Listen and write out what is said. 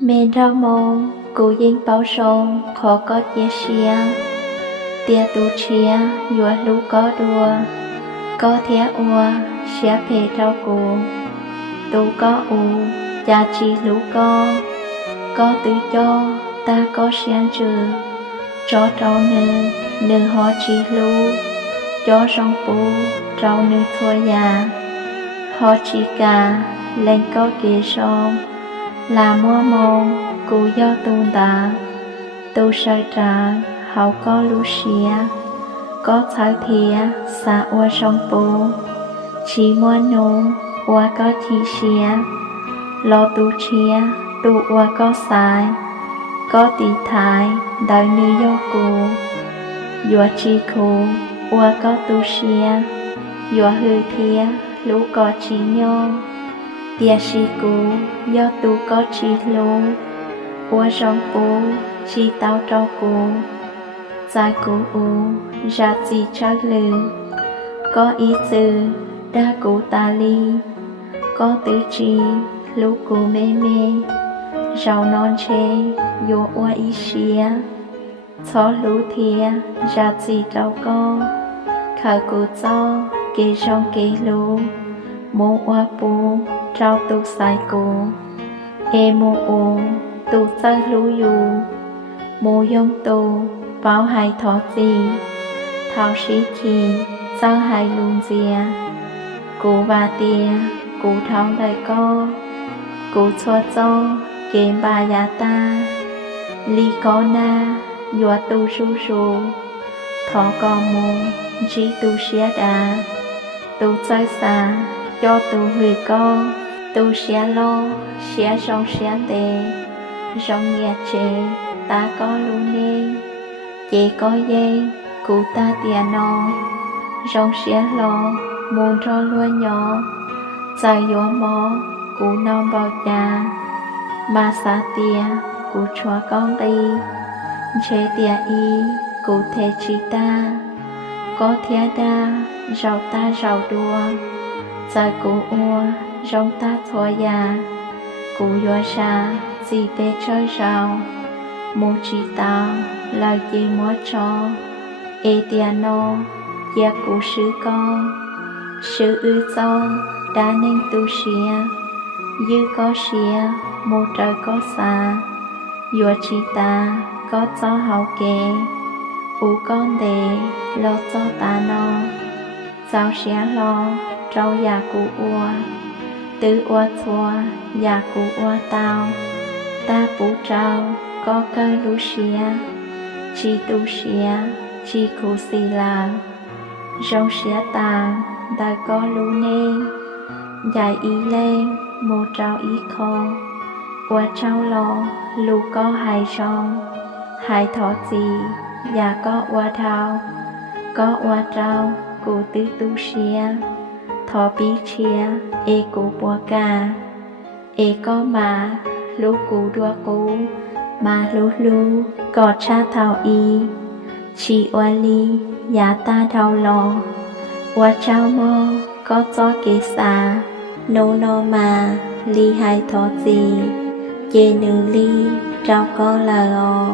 Mình rau mông, cụ dinh bao sông, khó có chia xia. Tia tu chia, dùa lũ có đùa. Có thía ua, xia phê rau cụ. Tu có u, cha chi lũ có. Có tự cho, ta có xiên trừ. Cho trâu nư họ chi lũ. Cho rong bù, trâu nư thua già. Họ chi cả, lên có kê sông. Là mua mông, cụ do tu ta. Tu sợi trả, hậu có lũ xía. Có thảo thía, xa ua sông bố. Chỉ mua nụ, ua có chi xía. Lo tu chia, tu ua có sai. Có tỷ thái, đời nữ do cụ. Dùa chi khu, ua có tu xía. Dùa hư thía, lũ có chi nhô. Tia si cụ, do tu có chi lũ. Ua rong bố, chi tao trao cụ. Giải cụ u, ra chi trao lư. Có ý tư, đa cụ ta ly. Có tứ chi, lũ cụ mê mê. Rau non chê, vô ua ý xía. Thó lũ thía, ra chi trao có. Khởi cụ cho, kê rong kê lũ. Mô ua bù, trao tu sai cụ. Ê mô ô, tu chơi lũ dù. Mô yông tu, báo hai thọ gì. Thao sĩ chi, sao hai lùn dìa. Cụ và tìa, cụ thao đời co. Cụ chua cho, kênh bà giá ta. Lý có na, dùa tu su su. Thọ có mô, chí tu xía đá. Tu chơi xa, cho tu hủy co. Tu xía lo, xía rong xía tê. Rong nghe chê, ta có lũ nê. Chê có dây, cụ ta tìa nó. Rong xía lo, môn cho lua nhỏ. Dài dỗ mò, cụ non bao cha. Mà xa tìa, cụ chua con đi. Chê tìa y, cụ thê chi ta. Có thía đa, rau ta rau đua. Dài cụ ua, rong ta thua già. Cụ dùa xa, dì bê chơi rau. Mô chi tao, lời gì mua cho. Ê tìa nô, gia cụ sư con. Sư ư cho, đã nên tu xìa. Dư có xìa, mô trời có xa. Dùa chi ta, có cho hậu kê. Ú con đề, lo cho ta nó. Giáo xía lo, trâu già cụ ua. Tứ ua thua, già cụ ua tao. Ta bú trâu, có cơ lũ xía. Chi tu xía, chi cụ xì là. Rong xía ta, đời có lũ nê. Dài ý lên, mô trao ý khô. Ua trao lo, lũ có hai rong. Hai thọ gì, già có ua thao. Có ua trao, cụ tứ tu xía. Thọ bí chia, ê cụ bùa ca. Ê có mà, lũ cụ đua cụ. Mà lũ, có cha thao y. Chi ua ly, già ta thao lo. Ua trao mô, có cho kế xa. Nô nô mà, ly hai thọ gì. Chê nữ ly, trao có là o.